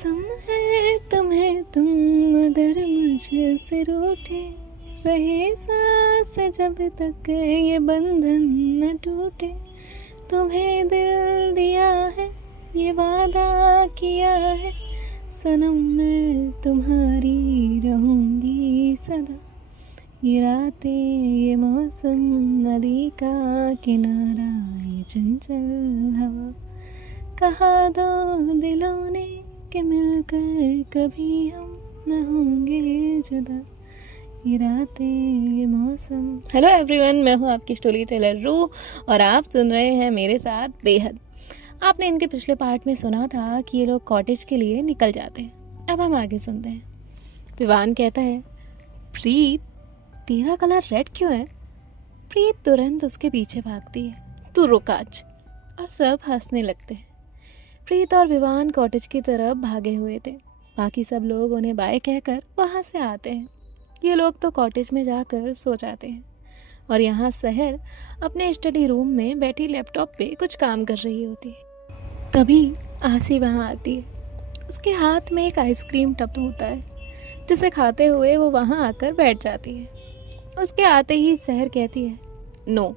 कसम है तुम्हें तुम अगर मुझसे रूठे रहे सांस जब तक ये बंधन न टूटे। तुम्हें दिल दिया है ये वादा किया है सनम मैं तुम्हारी रहूंगी सदा। ये रातें ये मौसम नदी का किनारा ये चंचल हवा कहा दो दिलों ने कि मिलकर कभी हम न होंगे जुदा। ये रातें ये मौसम। हेलो एवरीवन, मैं हूँ आपकी स्टोरी टेलर रू और आप सुन रहे हैं मेरे साथ बेहद। आपने इनके पिछले पार्ट में सुना था कि ये लोग कॉटेज के लिए निकल जाते हैं। अब हम आगे सुनते हैं। विवान कहता है, प्रीत तेरा कलर रेड क्यों है? प्रीत तुरंत उसके पीछे भागती है, तू रुक आज। और सब हंसने लगते हैं। प्रीत और विवान कॉटेज की तरफ भागे हुए थे। बाकी सब लोग उन्हें बाय कहकर वहाँ से आते हैं। ये लोग तो कॉटेज में जाकर सो जाते हैं और यहाँ सहर अपने स्टडी रूम में बैठी लैपटॉप पे कुछ काम कर रही होती है। तभी आसी वहाँ आती है। उसके हाथ में एक आइसक्रीम टब होता है जिसे खाते हुए वो वहाँ आकर बैठ जाती है। उसके आते ही सहर कहती है, नो।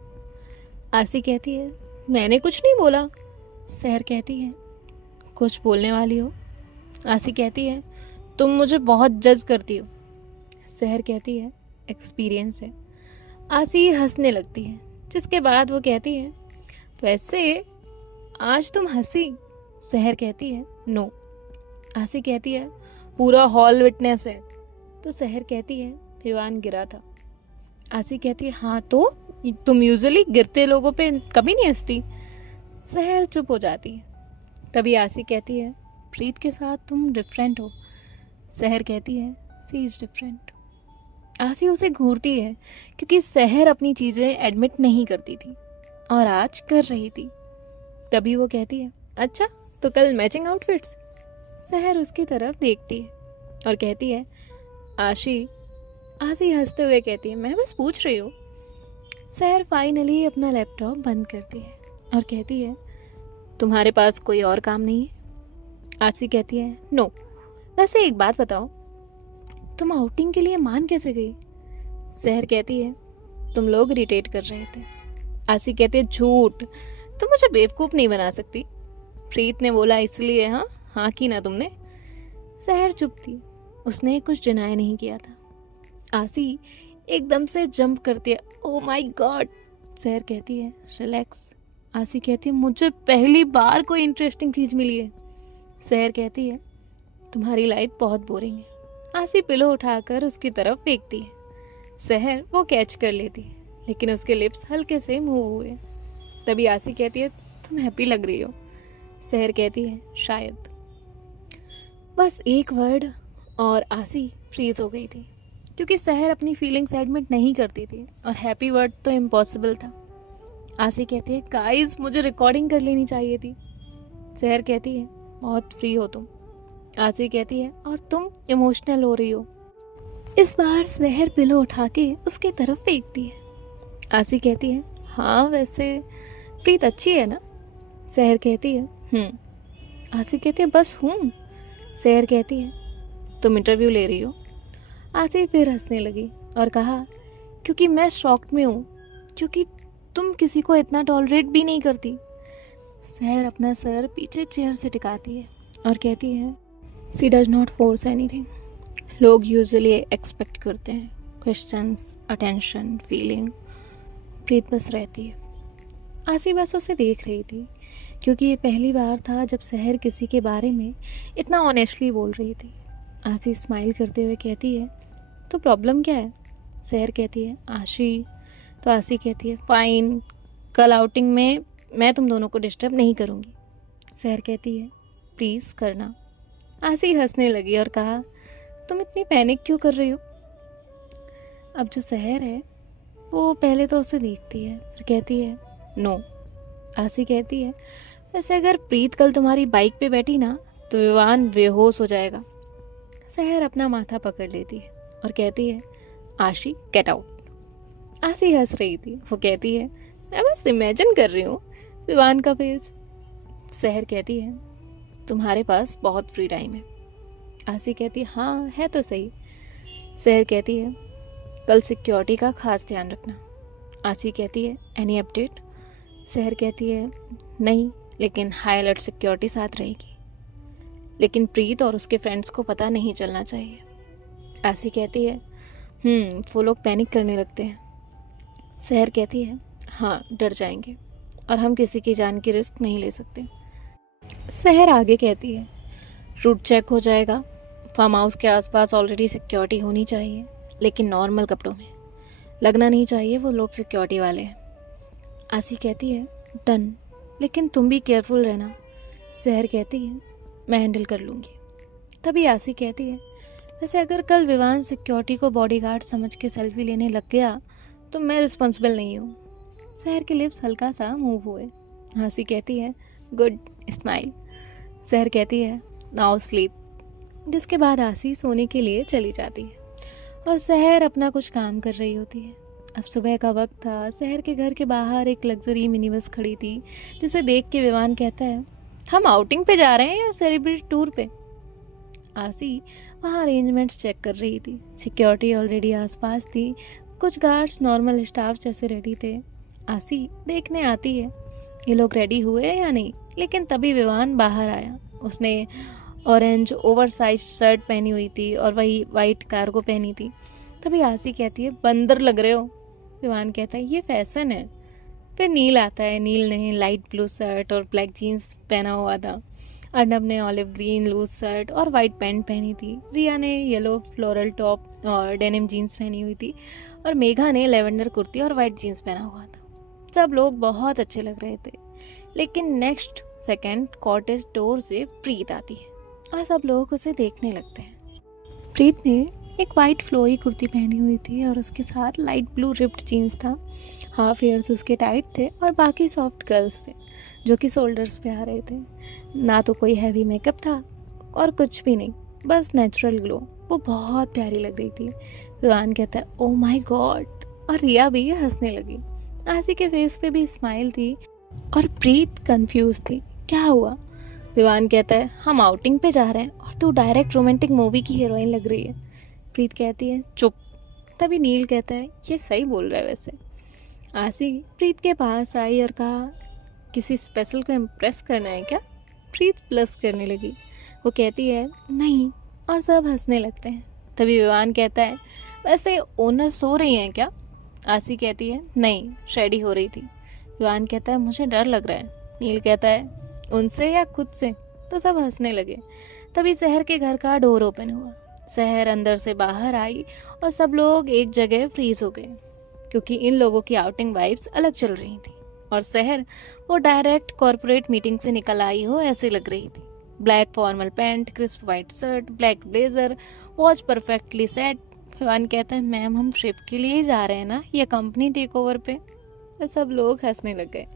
आसी कहती है, मैंने कुछ नहीं बोला। सहर कहती है, कुछ बोलने वाली हो? आसी कहती है, तुम मुझे बहुत जज करती हो। सहर कहती है, एक्सपीरियंस है। आसी हंसने लगती है, जिसके बाद वो कहती है, वैसे आज तुम हंसी। सहर कहती है, नो। आसी कहती है, पूरा हॉल विटनेस है। तो सहर कहती है, विवान गिरा था। आसी कहती है, हाँ तो तुम यूजुअली गिरते लोगों पे कभी नहीं हंसती। सहर चुप हो जाती है। तभी आसी कहती है, प्रीत के साथ तुम डिफरेंट हो। सहर कहती है, सी इज डिफरेंट। आसी उसे घूरती है क्योंकि सहर अपनी चीज़ें एडमिट नहीं करती थी और आज कर रही थी। तभी वो कहती है, अच्छा तो कल मैचिंग आउटफिट्स। सहर उसकी तरफ देखती है और कहती है, आशी। आसी हंसते हुए कहती है, मैं बस पूछ रही हूँ। सहर फाइनली अपना लैपटॉप बंद करती है और कहती है, तुम्हारे पास कोई और काम नहीं है? आसी कहती है, नो। वैसे एक बात बताओ, तुम आउटिंग के लिए मान कैसे गई? सहर कहती है, तुम लोग इरिटेट कर रहे थे। आसी कहती है, झूठ, तुम मुझे बेवकूफ़ नहीं बना सकती। प्रीत ने बोला इसलिए हाँ की ना तुमने। सहर चुप थी, उसने कुछ डिनाई नहीं किया था। आसी एकदम से जंप करती है, ओ माय गॉड। सहर कहती है, रिलैक्स। आसी कहती है, मुझे पहली बार कोई इंटरेस्टिंग चीज़ मिली है। सहर कहती है, तुम्हारी लाइफ बहुत बोरिंग है। आसी पिलो उठाकर उसकी तरफ फेंकती है। सहर वो कैच कर लेती है, लेकिन उसके लिप्स हल्के से मूव हुए। तभी आसी कहती है, तुम हैप्पी लग रही हो। सहर कहती है, शायद। बस एक वर्ड और आसी फ्रीज हो गई थी, क्योंकि सहर अपनी फीलिंग्स एडमिट नहीं करती थी और हैप्पी वर्ड तो इम्पॉसिबल था। आसी कहती है, गाइस मुझे रिकॉर्डिंग कर लेनी चाहिए थी। सहर कहती है, बहुत फ्री हो तुम। आसी कहती है, और तुम इमोशनल हो रही हो। इस बार सहर पिलो उठा के उसकी तरफ फेंकती है। आसी कहती है, हाँ वैसे प्रीत अच्छी है ना? सहर कहती है, आसी कहती है, बस हूँ। सहर कहती है, तुम इंटरव्यू ले रही हो? आसी फिर हंसने लगी और कहा, क्योंकि मैं शॉक्ड में हूँ, क्योंकि तुम किसी को इतना टॉलरेट भी नहीं करती। सहर अपना सर पीछे चेयर से टिकाती है और कहती है, सी डज नॉट फोर्स एनीथिंग। लोग यूजुअली एक्सपेक्ट करते हैं क्वेश्चंस, अटेंशन, फीलिंग। प्रीत बस रहती है। आसी बस उसे देख रही थी, क्योंकि ये पहली बार था जब सहर किसी के बारे में इतना ऑनेस्टली बोल रही थी। आसी स्माइल करते हुए कहती है, तो प्रॉब्लम क्या है? सहर कहती है, आशी। तो आसी कहती है, फाइन, कल आउटिंग में मैं तुम दोनों को डिस्टर्ब नहीं करूँगी। सहर कहती है, प्लीज़ करना। आसी हंसने लगी और कहा, तुम इतनी पैनिक क्यों कर रही हो? अब जो सहर है वो पहले तो उसे देखती है, फिर कहती है, नो। आसी कहती है, वैसे अगर प्रीत कल तुम्हारी बाइक पे बैठी ना तो विवान बेहोश हो जाएगा। सहर अपना माथा पकड़ लेती है और कहती है, आशी गेट आउट। आसी हंस रही थी। वो कहती है, मैं बस इमेजिन कर रही हूँ विवान का फेस। सहर कहती है, तुम्हारे पास बहुत फ्री टाइम है। आसी कहती है हाँ है तो सही। सहर कहती है कल सिक्योरिटी का खास ध्यान रखना। आसी कहती है एनी अपडेट। सहर कहती है नहीं, लेकिन हाई अलर्ट सिक्योरिटी साथ रहेगी, लेकिन प्रीत और उसके फ्रेंड्स को पता नहीं चलना चाहिए। आसी कहती है वो लोग पैनिक करने लगते हैं। सहर कहती है हाँ डर जाएंगे, और हम किसी की जान की रिस्क नहीं ले सकते। सहर आगे कहती है रूट चेक हो जाएगा, फार्म हाउस के आसपास ऑलरेडी सिक्योरिटी होनी चाहिए, लेकिन नॉर्मल कपड़ों में, लगना नहीं चाहिए वो लोग सिक्योरिटी वाले हैं। आसी कहती है डन, लेकिन तुम भी केयरफुल रहना। सहर कहती है मैं हैंडल कर लूँगी। तभी आसी कहती है वैसे अगर कल विवान सिक्योरिटी को बॉडीगार्ड समझ के सेल्फी लेने लग गया तो मैं रिस्पॉन्सिबल नहीं हूँ। सहर के लिप्स हल्का सा मूव हुए। आसी कहती है गुड स्माइल। सहर कहती है नाउ स्लीप, जिसके बाद आसी सोने के लिए चली जाती है और सहर अपना कुछ काम कर रही होती है। अब सुबह का वक्त था। सहर के घर के बाहर एक लग्जरी मिनी बस खड़ी थी, जिसे देख के विवान कहता है हम आउटिंग पे जा रहे हैं या सेलिब्रिटी टूर पे। आसी वहाँ अरेंजमेंट्स चेक कर रही थी। सिक्योरिटी ऑलरेडी आसपास थी, कुछ गार्ड्स नॉर्मल स्टाफ जैसे रेडी थे। आसी देखने आती है ये लोग रेडी हुए या नहीं, लेकिन तभी विवान बाहर आया। उसने ऑरेंज ओवरसाइज शर्ट पहनी हुई थी और वही वाइट कार्गो पहनी थी। तभी आसी कहती है बंदर लग रहे हो। विवान कहता है ये फैशन है। फिर नील आता है। नील ने लाइट ब्लू शर्ट और ब्लैक जीन्स पहना हुआ था। अर्नब ने ऑलिव ग्रीन लूज शर्ट और वाइट पैंट पहनी थी। रिया ने येलो फ्लोरल टॉप और डेनिम जीन्स पहनी हुई थी, और मेघा ने लेवेंडर कुर्ती और वाइट जीन्स पहना हुआ था। सब लोग बहुत अच्छे लग रहे थे, लेकिन नेक्स्ट सेकंड कॉटेज डोर से प्रीत आती है और सब लोग उसे देखने लगते हैं। प्रीत ने एक वाइट फ्लोई कुर्ती पहनी हुई थी और उसके साथ लाइट ब्लू रिप्ड जीन्स था। हाफ ईयर्स उसके टाइट थे और बाकी सॉफ्ट कर्ल्स थे जो कि शोल्डर्स पे आ रहे थे। ना तो कोई हैवी मेकअप था और कुछ भी नहीं, बस नेचुरल ग्लो। वो बहुत प्यारी लग रही थी। विवान कहता है ओह माय गॉड, और रिया भी हंसने लगी। आसी के फेस पे भी स्माइल थी और प्रीत कंफ्यूज थी क्या हुआ। विवान कहता है हम आउटिंग पे जा रहे हैं और तू डायरेक्ट रोमांटिक मूवी की हीरोइन लग रही है। प्रीत कहती है चुप। तभी नील कहता है ये सही बोल रहा है वैसे। आसी प्रीत के पास आई और कहा किसी स्पेशल को इम्प्रेस करना है क्या। प्रीत प्लस करने लगी। वो कहती है नहीं, और सब हंसने लगते हैं। तभी विवान कहता है वैसे ओनर सो रही हैं क्या। आसी कहती है नहीं, रेडी हो रही थी। विवान कहता है मुझे डर लग रहा है। नील कहता है उनसे या खुद से। तो सब हंसने लगे। तभी सहर के घर का डोर ओपन हुआ। सहर अंदर से बाहर आई और सब लोग एक जगह फ्रीज हो गए, क्योंकि इन लोगों की आउटिंग वाइब्स अलग चल रही थी और सहर वो डायरेक्ट कॉर्पोरेट मीटिंग से निकल आई हो ऐसे लग रही थी। Black formal pant, crisp white shirt, black blazer, watch perfectly set. Vivaan कहता है मैम हम ट्रिप के लिए ही जा रहे हैं ना, ये कंपनी टेक ओवर पे। तो सब लोग हंसने लग गए।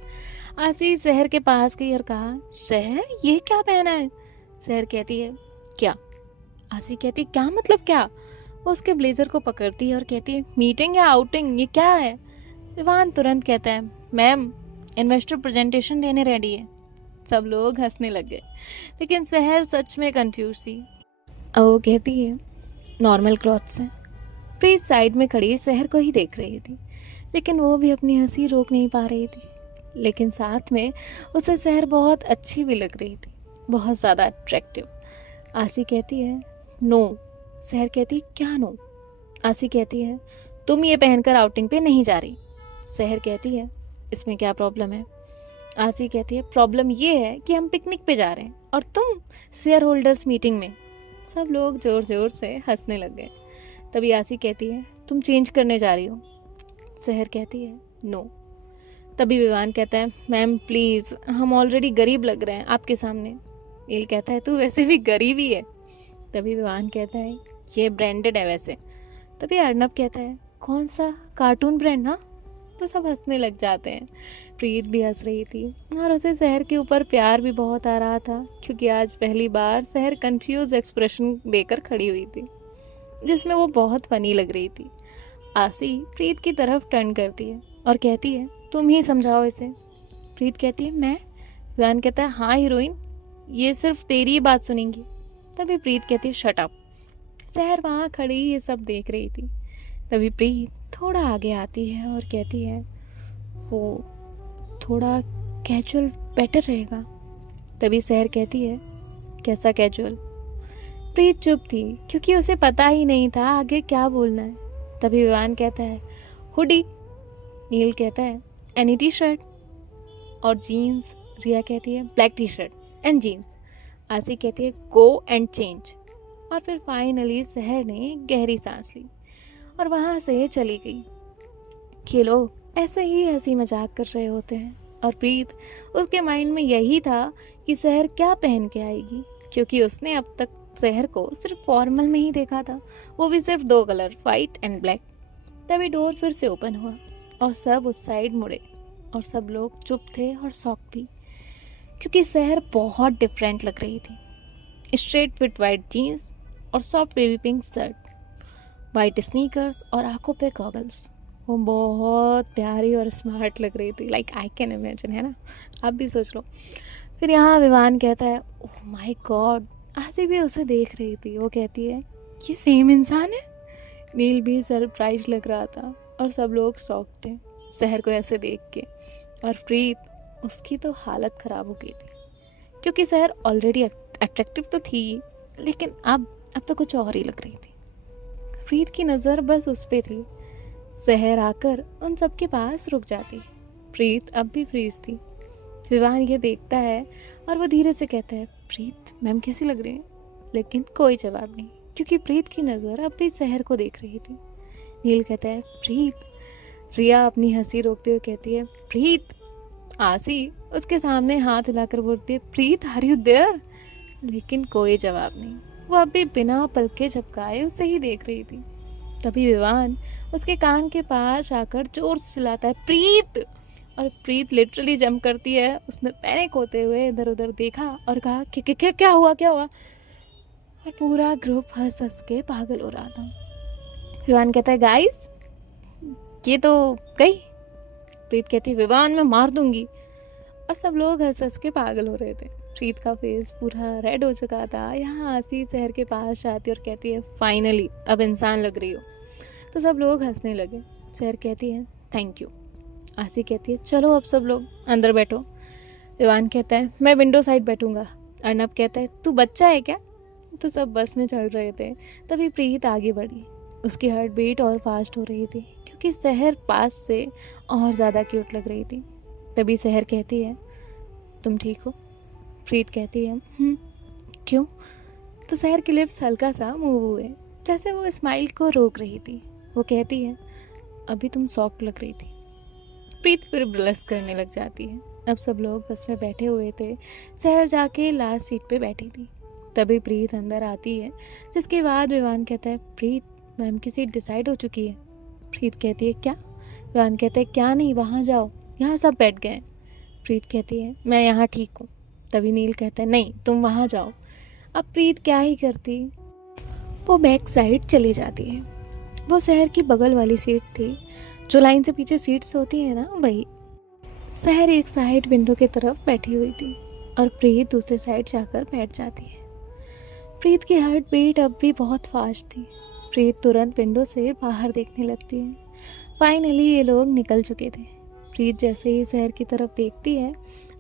आसी सहर के पास गई और कहा सहर ये क्या पहना है। सहर कहती है क्या। आसी कहती क्या मतलब क्या। वो उसके ब्लेजर को पकड़ती है और कहती है मीटिंग या आउटिंग, ये क्या है। विवान तुरंत कहता है मैम इन्वेस्टर प्रेजेंटेशन देने रेडी है। सब लोग हंसने लग गए, लेकिन सहर सच में कंफ्यूज थी। अब वो कहती है नॉर्मल क्लॉथ्स हैं। प्रीत साइड में खड़ी सहर को ही देख रही थी, लेकिन वो भी अपनी हंसी रोक नहीं पा रही थी। लेकिन साथ में उसे सहर बहुत अच्छी भी लग रही थी, बहुत ज़्यादा अट्रैक्टिव। आसी कहती है नो। सहर कहती क्या नो। आसी कहती है तुम ये पहनकर आउटिंग पे नहीं जा रही। सहर कहती है इसमें क्या प्रॉब्लम है। आसी कहती है प्रॉब्लम ये है कि हम पिकनिक पे जा रहे हैं और तुम शेयर होल्डर्स मीटिंग में। सब लोग जोर जोर से हंसने लग गए। तभी आसी कहती है तुम चेंज करने जा रही हो। सहर कहती है नो। तभी विवान कहता है मैम प्लीज़, हम ऑलरेडी गरीब लग रहे हैं आपके सामने। नील कहता है तू वैसे भी गरीब ही है। तभी विवान कहता है ये ब्रांडेड है वैसे। तभी अर्नब कहता है कौन सा, कार्टून ब्रांड ना। तो सब हंसने लग जाते हैं। प्रीत भी हंस रही थी और उसे सहर के ऊपर प्यार भी बहुत आ रहा था, क्योंकि आज पहली बार सहर कंफ्यूज एक्सप्रेशन देकर खड़ी हुई थी, जिसमें वो बहुत फनी लग रही थी। आसी प्रीत की तरफ टर्न करती है और कहती है तुम ही समझाओ इसे। प्रीत कहती है मैं। विवान कहता है हाँ हीरोइन, ये सिर्फ तेरी ही बात सुनेंगी। तभी प्रीत कहती है शट अप। सहर वहाँ खड़ी ये सब देख रही थी। तभी प्रीत थोड़ा आगे आती है और कहती है वो थोड़ा कैजुअल बेटर रहेगा। तभी सहर कहती है कैसा कैजुअल। प्रीत चुप थी क्योंकि उसे पता ही नहीं था आगे क्या बोलना है। तभी विवान कहता है हुडी। नील कहता है एनी टी शर्ट और जीन्स। रिया कहती है black T shirt and jeans. Aasi कहती है गो एंड चेंज। और फिर फाइनली सहर ने गहरी सांस ली और वहाँ से चली गई। ये लोग ऐसे ही हंसी मजाक कर रहे होते हैं और प्रीत उसके माइंड में यही था कि सहर क्या पहन के आएगी, क्योंकि उसने अब तक सहर को सिर्फ फॉर्मल में ही देखा था, वो भी सिर्फ 2 कलर वाइट एंड ब्लैक। तभी डोर फिर से ओपन हुआ और सब उस साइड मुड़े और सब लोग चुप थे और शॉक भी, क्योंकि सहर बहुत डिफरेंट लग रही थी। स्ट्रेट फिट वाइट जीन्स और soft baby pink shirt, white sneakers और आंखों पे गॉगल्स। वो बहुत प्यारी और स्मार्ट लग रही थी। लाइक आई कैन इमेजिन, है ना? आप भी सोच लो। फिर यहाँ विवान कहता है ओह माय गॉड। आसी भी उसे देख रही थी। वो कहती है ये सेम इंसान है। नील भी सरप्राइज लग रहा था और सब लोग शॉक थे सहर को ऐसे देख के। और प्रीत उसकी तो हालत ख़राब हो गई थी, क्योंकि सहर ऑलरेडी अट्रैक्टिव तो थी, लेकिन अब तो कुछ और ही लग रही थी। प्रीत की नज़र बस उस पे थी। सहर आकर उन सबके पास रुक जाती। प्रीत अब भी फ्रीज थी। विवान ये देखता है और वो धीरे से कहता है प्रीत मैम कैसी लग रही है? लेकिन कोई जवाब नहीं, क्योंकि प्रीत की नज़र अब भी सहर को देख रही थी। नील कहता है प्रीत। रिया अपनी हंसी रोकते हुए कहती है प्रीत। आसी उसके सामने हाथ हिलाकर बोलती है प्रीत आर यू देयर? लेकिन कोई जवाब नहीं। वो अब भी बिना पलके झपकाए उसे ही देख रही थी। तभी विवान उसके कान के पास आकर जोर से चिल्लाता है प्रीत। और प्रीत लिटरली जंप करती है। उसने पैनिक होते हुए इधर उधर देखा और कहा कि क्या हुआ क्या हुआ? और पूरा ग्रुप हंस हंस के पागल हो रहा था। विवान कहता है गाइस ये तो गई। प्रीत कहती है विवान मैं मार दूंगी। और सब लोग हंस हंस के पागल हो रहे थे। प्रीत का फेस पूरा रेड हो चुका था। यहाँ आसी सहर के पास आती और कहती है फाइनली अब इंसान लग रही हो। तो सब लोग हंसने लगे। सहर कहती है थैंक यू। आसी कहती है चलो अब सब लोग अंदर बैठो। विवान कहता है मैं विंडो साइड बैठूंगा। अर्नब कहता है तू बच्चा है क्या? तो सब बस में चल रहे थे। तभी प्रीत आगे बढ़ी। उसकी हार्ट बीट और फास्ट हो रही थी, क्योंकि सहर पास से और ज़्यादा क्यूट लग रही थी। तभी सहर कहती है तुम ठीक हो? प्रीत कहती है क्यों? तो सहर के लिप्स हल्का सा मूव हुए, जैसे वो स्माइल को रोक रही थी। वो कहती है अभी तुम सॉफ्ट लग रही थी। प्रीत फिर ब्लश करने लग जाती है। अब सब लोग बस में बैठे हुए थे। सहर जाके लास्ट सीट पे बैठी थी। तभी प्रीत अंदर आती है, जिसके बाद विवान कहता है प्रीत मैम की सीट डिसाइड हो चुकी है। प्रीत कहती है क्या? विवान कहता है क्या नहीं, वहाँ जाओ, यहाँ सब बैठ गए। प्रीत कहती है मैं यहाँ ठीक हूँ। तभी नील कहता है नहीं तुम वहाँ जाओ। अब प्रीत क्या ही करती, वो बैक साइड चली जाती है। वो सहर की बगल वाली सीट थी, जो लाइन से पीछे सीट्स होती है ना, वही। सहर एक साइड विंडो की तरफ बैठी हुई थी और प्रीत दूसरे साइड जाकर बैठ जाती है। प्रीत की हार्ट बीट अब भी बहुत फास्ट थी। प्रीत तुरंत विंडो से बाहर देखने लगती है। फाइनली ये लोग निकल चुके थे। प्रीत जैसे ही सहर की तरफ देखती है,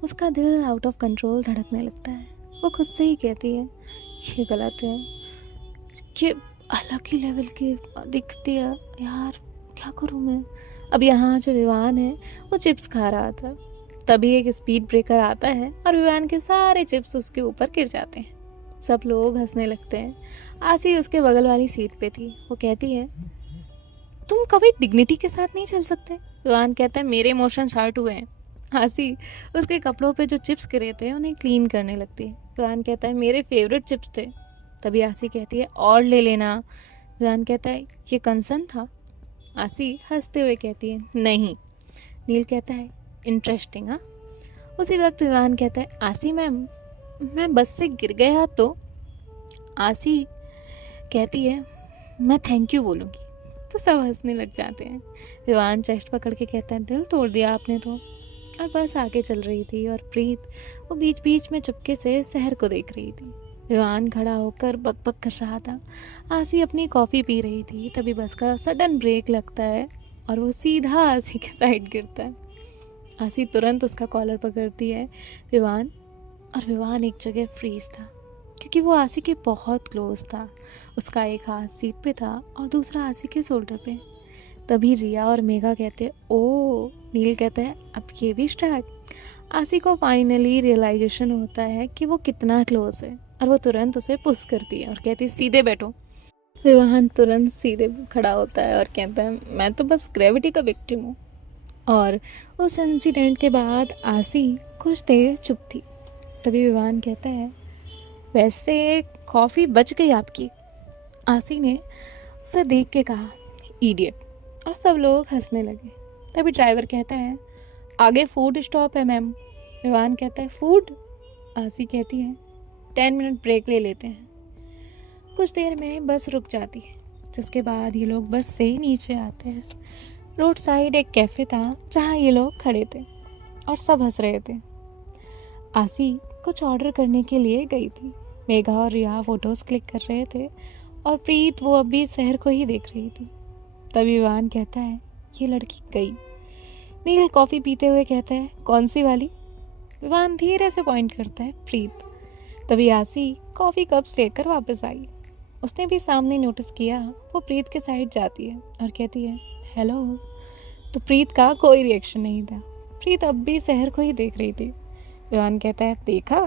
उसका दिल आउट ऑफ कंट्रोल धड़कने लगता है। वो खुद से ही कहती है ये गलत है, ये अलग ही लेवल की दिखती है यार, क्या करूँ मैं? अब यहाँ जो विवान है वो चिप्स खा रहा था। तभी एक स्पीड ब्रेकर आता है और विवान के सारे चिप्स उसके ऊपर गिर जाते हैं। सब लोग हंसने लगते हैं। आसी उसके बगल वाली सीट पे थी। वो कहती है तुम कभी डिग्निटी के साथ नहीं चल सकते? विवान कहता है मेरे इमोशंस हर्ट हुए हैं। आसी उसके कपड़ों पे जो चिप्स गिरे थे उन्हें क्लीन करने लगती है। विवान कहता है मेरे फेवरेट चिप्स थे। तभी आसी कहती है और ले लेना। विवान कहता है ये कंसर्न था। आसी हंसते हुए कहती है नहीं। नील कहता है इंटरेस्टिंग। हाँ। उसी वक्त विवान कहता है आसी मैम मैं बस से गिर गया तो? आसी कहती है मैं थैंक यू बोलूँगी। तो सब हंसने लग जाते हैं। विवान चेस्ट पकड़ के कहता है दिल तोड़ दिया आपने तो। और बस आगे चल रही थी और प्रीत वो बीच बीच में चुपके से शहर को देख रही थी। विवान खड़ा होकर बकबक कर रहा था। आसी अपनी कॉफ़ी पी रही थी। तभी बस का सडन ब्रेक लगता है और वो सीधा आसी के साइड गिरता है। आसी तुरंत उसका कॉलर पकड़ती है विवान, और विवान एक जगह फ्रीज था क्योंकि वो आसी के बहुत क्लोज था। उसका एक हाथ सीट पे था और दूसरा आसी के शोल्डर पे। तभी रिया और मेघा कहते ओ, नील कहता है अब ये भी स्टार्ट। आसी को फाइनली रियलाइजेशन होता है कि वो कितना क्लोज है और वो तुरंत उसे पुश करती है और कहती है सीधे बैठो। विवान तुरंत सीधे खड़ा होता है और कहता है मैं तो बस ग्रेविटी का विक्टिम हूँ। और उस इंसिडेंट के बाद आसी कुछ देर चुप थी। तभी विवान कहता है वैसे कॉफ़ी बच गई आपकी। आसी ने उसे देख के कहा इडियट, और सब लोग हंसने लगे। तभी ड्राइवर कहता है आगे फूड स्टॉप है मैम। विवान कहता है फूड? आसी कहती है 10 मिनट ब्रेक ले लेते हैं। कुछ देर में बस रुक जाती है, जिसके बाद ये लोग बस से नीचे आते हैं। रोड साइड एक कैफ़े था जहाँ ये लोग खड़े थे और सब हंस रहे थे। आसी कुछ ऑर्डर करने के लिए गई थी। मेघा और रिया फ़ोटोज़ क्लिक कर रहे थे और प्रीत वो अभी शहर को ही देख रही थी। तभी विवान कहता है ये लड़की गई। नील कॉफ़ी पीते हुए कहता है कौन सी वाली? विवान धीरे से पॉइंट करता है प्रीत। तभी आसी कॉफ़ी कप्स लेकर वापस आई। उसने भी सामने नोटिस किया। वो प्रीत के साइड जाती है और कहती है हेलो। तो प्रीत का कोई रिएक्शन नहीं था। प्रीत अब भी शहर को ही देख रही थी। विवान कहता है देखा?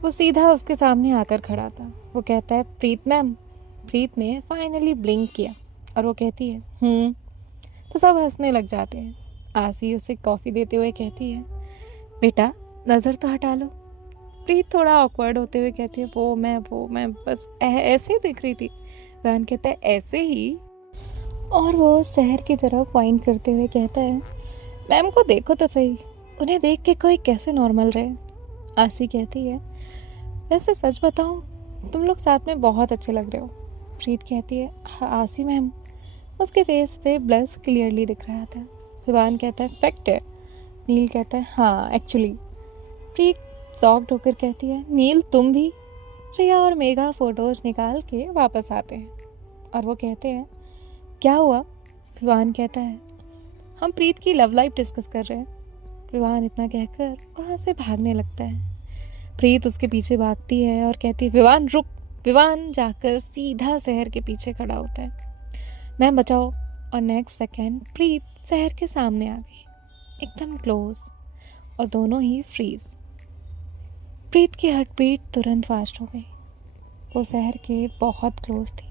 वो सीधा उसके सामने आकर खड़ा था। वो कहता है प्रीत मैम। प्रीत ने फाइनली ब्लिंक किया और वो कहती है तो सब हंसने लग जाते हैं। आसी उसे कॉफ़ी देते हुए कहती है बेटा नज़र तो हटा लो। प्रीत थोड़ा ऑकवर्ड होते हुए कहती है वो मैं बस ऐसे ही देख रही थी। विवान कहता है ऐसे ही? और वो शहर की तरफ पॉइंट करते हुए कहता है मैम को देखो तो सही, उन्हें देख के कोई कैसे नॉर्मल रहे। आसी कहती है वैसे सच बताऊं तुम लोग साथ में बहुत अच्छे लग रहे हो। प्रीत कहती है हाँ आसी मैम। उसके फेस पे ब्लश क्लियरली दिख रहा था। विवान कहता है फैक्ट है। नील कहता है हाँ एक्चुअली। प्रीत शॉक्ड होकर कहती है नील तुम भी? रिया और मेघा फ़ोटोज़ निकाल के वापस आते हैं और वो कहते हैं क्या हुआ? विवान कहता है हम प्रीत की लव लाइफ डिस्कस कर रहे हैं। विवान इतना कहकर वहाँ से भागने लगता है। प्रीत उसके पीछे भागती है और कहती है विवान रुक। विवान जाकर सीधा शहर के पीछे खड़ा होता है। मैम बचाओ। और नेक्स्ट सेकेंड प्रीत शहर के सामने आ गई, एकदम क्लोज, और दोनों ही फ्रीज। प्रीत की हार्ट बीट तुरंत फास्ट हो गई। वो शहर के बहुत क्लोज थी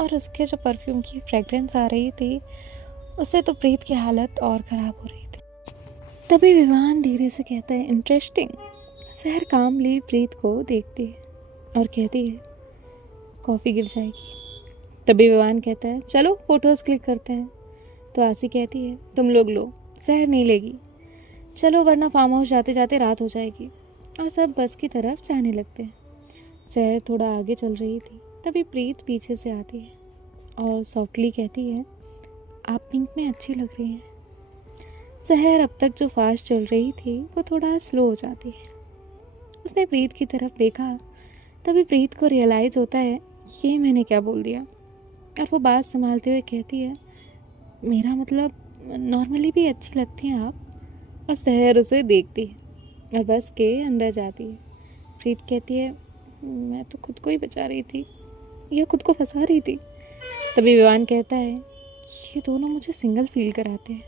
और उसके जो परफ्यूम की फ्रेगरेंस आ रही थी उससे तो प्रीत की हालत और ख़राब हो रही थी। तभी विवान धीरे से कहता है इंटरेस्टिंग। शहर कामली प्रीत को देखती है और कहती है कॉफ़ी गिर जाएगी। तभी विवान कहता है चलो फ़ोटोज़ क्लिक करते हैं। तो आसी कहती है तुम लोग लो, शहर नहीं लेगी, चलो वरना फार्म हाउस जाते जाते रात हो जाएगी। और सब बस की तरफ जाने लगते हैं। शहर थोड़ा आगे चल रही थी। तभी प्रीत पीछे से आती है और सॉफ्टली कहती है आप पिंक में अच्छी लग रही हैं। शहर अब तक जो फास्ट चल रही थी वो थोड़ा स्लो हो जाती है। उसने प्रीत की तरफ देखा। तभी प्रीत को रियलाइज़ होता है ये मैंने क्या बोल दिया, और वो बात संभालते हुए कहती है मेरा मतलब नॉर्मली भी अच्छी लगती हैं आप। और शहर उसे देखती है और बस के अंदर जाती है। प्रीत कहती है मैं तो खुद को ही बचा रही थी या खुद को फंसा रही थी। तभी विवान कहता है ये दोनों मुझे सिंगल फील कराते हैं।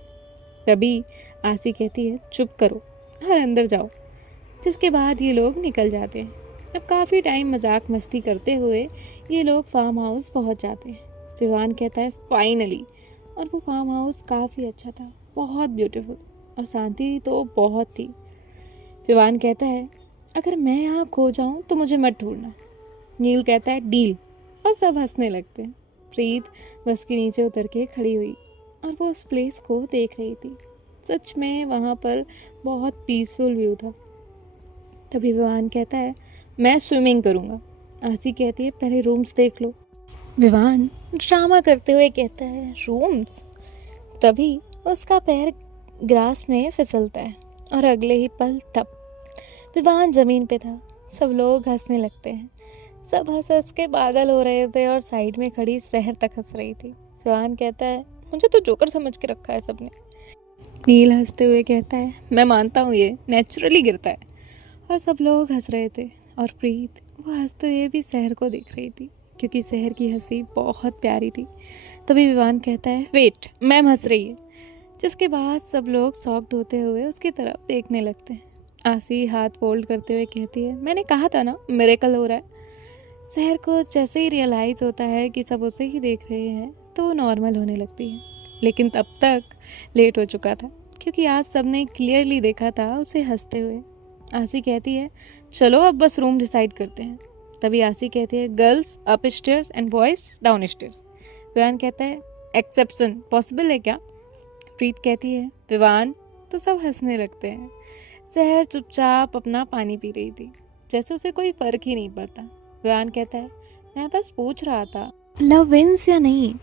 तभी आसी कहती है चुप करो और अंदर जाओ, जिसके बाद ये लोग निकल जाते हैं। अब काफ़ी टाइम मजाक मस्ती करते हुए ये लोग फार्म हाउस पहुंच जाते हैं। विवान कहता है फाइनली। और वो फार्म हाउस काफ़ी अच्छा था, बहुत ब्यूटीफुल, और शांति तो बहुत थी। विवान कहता है अगर मैं यहाँ खो जाऊँ तो मुझे मत ढूंढना। नील कहता है डील, और सब हंसने लगते हैं। प्रीत बस के नीचे उतर के खड़ी हुई और वो उस प्लेस को देख रही थी। सच में वहाँ पर बहुत पीसफुल व्यू था। तभी विवान कहता है मैं स्विमिंग करूँगा। आसी कहती है पहले रूम्स देख लो। विवान ड्रामा करते हुए कहता है रूम्स। तभी उसका पैर ग्रास में फिसलता है और अगले ही पल तप विवान ज़मीन पे था। सब लोग हंसने लगते हैं। सब हंस हंस के पागल हो रहे थे और साइड में खड़ी सहर तक हंस रही थी। विवान कहता है, मुझे तो जोकर समझ के रखा है सबने। नील हंसते हुए कहता है, मैं मानता हूँ ये नेचुरली गिरता है। और सब लोग हंस रहे थे और प्रीत वो हंसते हुए भी सहर को देख रही थी क्योंकि सहर की हंसी बहुत प्यारी थी। तभी विवान कहता है, वेट, मैम हंस रही है। जिसके बाद सब लोग शॉक्ड होते हुए उसकी तरफ देखने लगते हैं। आसी हाथ फोल्ड करते हुए कहती है, मैंने कहा था ना मिरेकल हो रहा है। सहर को जैसे ही रियलाइज़ होता है कि सब उसे ही देख रहे हैं तो वो नॉर्मल होने लगती है, लेकिन तब तक लेट हो चुका था क्योंकि आज सबने क्लियरली देखा था उसे हंसते हुए। आसी कहती है, चलो अब बस रूम डिसाइड करते हैं। तभी आसी कहती है, girls upstairs and boys downstairs. Vivaan कहता है, एक्सेप्शन पॉसिबल है क्या? प्रीत कहती है, विवान। तो सब हंसने लगते हैं। सहर चुपचाप अपना पानी पी रही थी, जैसे उसे कोई फर्क ही नहीं पड़ता। विवान कहता है, मैं बस पूछ रहा था लव विंस या नहीं।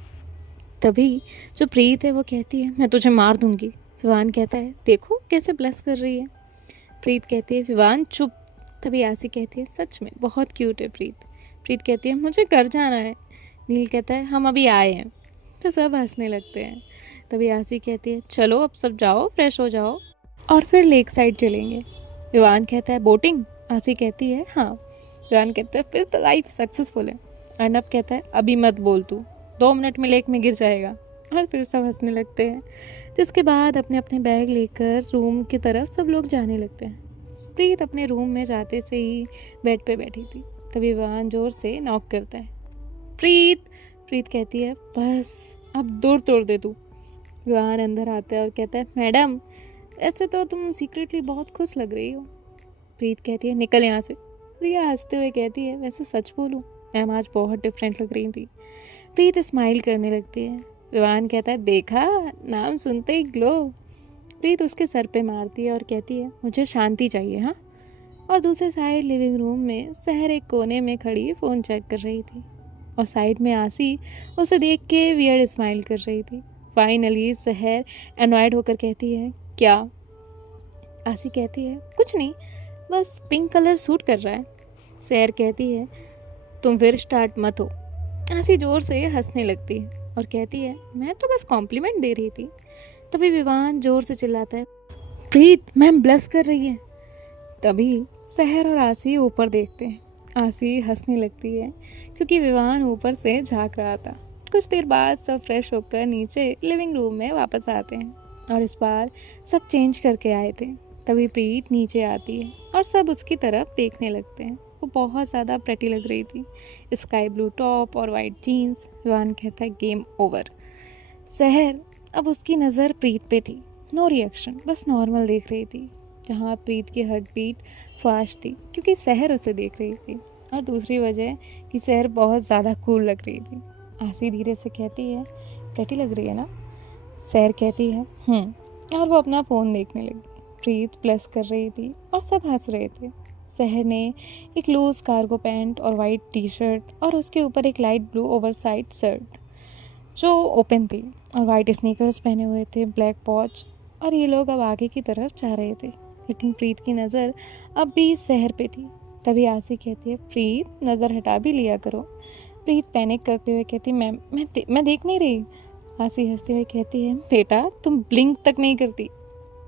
तभी जो प्रीत है वो कहती है, मैं तुझे मार दूंगी। विवान कहता है, देखो कैसे ब्लश कर रही है। प्रीत कहती है, विवान चुप। तभी आसी कहती है, सच में बहुत क्यूट है प्रीत। प्रीत कहती है, मुझे घर जाना है। नील कहता है, हम अभी आए हैं। तो सब हंसने लगते हैं। तभी आसी कहती है, चलो अब सब जाओ, फ्रेश हो जाओ और फिर लेक साइड चलेंगे। विवान कहता है, बोटिंग। आसी कहती है, हाँ। विवान कहता है, फिर तो लाइफ सक्सेसफुल है। अर्नब कहता है, अभी मत बोल तू, 2 मिनट में लेक में गिर जाएगा। और फिर सब हंसने लगते हैं। जिसके बाद अपने अपने बैग लेकर रूम की तरफ सब लोग जाने लगते हैं। प्रीत अपने रूम में जाते से ही बेड पे बैठी थी। तभी विवान जोर से नॉक करता है। प्रीत। प्रीत कहती है, बस अब दूर तोड़ दे तू। विवान अंदर आता है और कहता है, मैडम ऐसे तो तुम सीक्रेटली बहुत खुश लग रही हो। प्रीत कहती है, निकल यहाँ से। प्रिया हंसते हुए कहती है, वैसे सच बोलूं, मैम आज बहुत डिफरेंट लग रही थी। प्रीत स्माइल करने लगती है। विवान कहता है, देखा, नाम सुनते ही ग्लो। प्रीत उसके सर पे मारती है और कहती है, मुझे शांति चाहिए। हाँ। और दूसरे साइड लिविंग रूम में सहर एक कोने में खड़ी फ़ोन चेक कर रही थी और साइड में आसी उसे देख के वियर्ड स्माइल कर रही थी। फाइनली सहर एनॉयड होकर कहती है, क्या? आसी कहती है, कुछ नहीं, बस पिंक कलर सूट कर रहा है। सहर कहती है, तुम फिर स्टार्ट मत हो। आसी जोर से हंसने लगती है और कहती है, मैं तो बस कॉम्प्लीमेंट दे रही थी। तभी विवान जोर से चिल्लाता है, प्रीत मैम ब्लश कर रही है। तभी सहर और आसी ऊपर देखते हैं। आसी हंसने लगती है क्योंकि विवान ऊपर से झांक रहा था। कुछ देर बाद सब फ्रेश होकर नीचे लिविंग रूम में वापस आते हैं और इस बार सब चेंज करके आए थे। तभी प्रीत नीचे आती है और सब उसकी तरफ देखने लगते हैं। वो बहुत ज़्यादा प्रेटी लग रही थी, स्काई ब्लू टॉप और वाइट जीन्स। विवान कहता है, गेम ओवर। सहर अब उसकी नज़र प्रीत पे थी। नो रिएक्शन, बस नॉर्मल देख रही थी। जहाँ प्रीत की हार्ट बीट फास्ट थी क्योंकि सहर उसे देख रही थी और दूसरी वजह कि सहर बहुत ज़्यादा कूल लग रही थी। आसी धीरे से कहती है, प्रेटी लग रही है ना? सहर कहती है, और वो अपना फ़ोन देखने लगी। प्रीत प्लस कर रही थी और सब हंस रहे थे। सहर ने एक लूज कार्गो पैंट और वाइट टी शर्ट और उसके ऊपर एक लाइट ब्लू ओवरसाइज शर्ट जो ओपन थी और वाइट स्नीकर्स पहने हुए थे, ब्लैक वॉच। और ये लोग अब आगे की तरफ जा रहे थे, लेकिन प्रीत की नज़र अब भी सहर पे थी। तभी आसी कहती है, प्रीत नज़र हटा भी लिया करो। प्रीत पैनिक करते हुए कहती, मैं देख नहीं रही। आसी हंसते हुए कहती है, बेटा तुम ब्लिंक तक नहीं करती।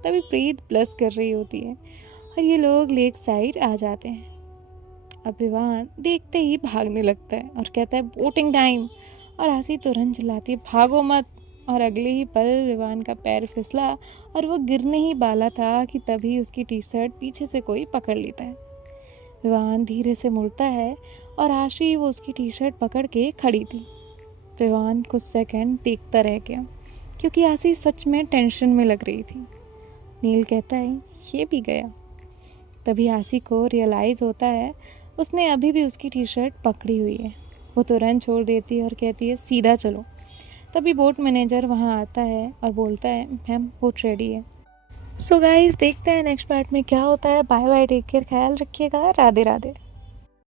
तभी प्रीत ब्लश कर रही होती है और ये लोग लेक साइड आ जाते हैं। अब विवान देखते ही भागने लगता है और कहता है, बोटिंग टाइम। और आसी तुरंत चिल्लाती है, भागो मत। और अगले ही पल विवान का पैर फिसला और वो गिरने ही वाला था कि तभी उसकी टी शर्ट पीछे से कोई पकड़ लेता है। विवान धीरे से मुड़ता है और आशी वो उसकी टी शर्ट पकड़ के खड़ी थी। विवान कुछ सेकंड देखता रह गया क्योंकि आशी सच में टेंशन में लग रही थी। नील कहता है, ये भी गया। तभी आशी को रियलाइज़ होता है उसने अभी भी उसकी टी शर्ट पकड़ी हुई है। वो तुरंत छोड़ देती है और कहती है, सीधा चलो। तभी बोट मैनेजर वहाँ आता है और बोलता है, मैम बोट रेडी है। सो गाइस, देखते हैं नेक्स्ट पार्ट में क्या होता है। बाय बाय, टेक केयर, ख्याल रखिएगा, राधे राधे।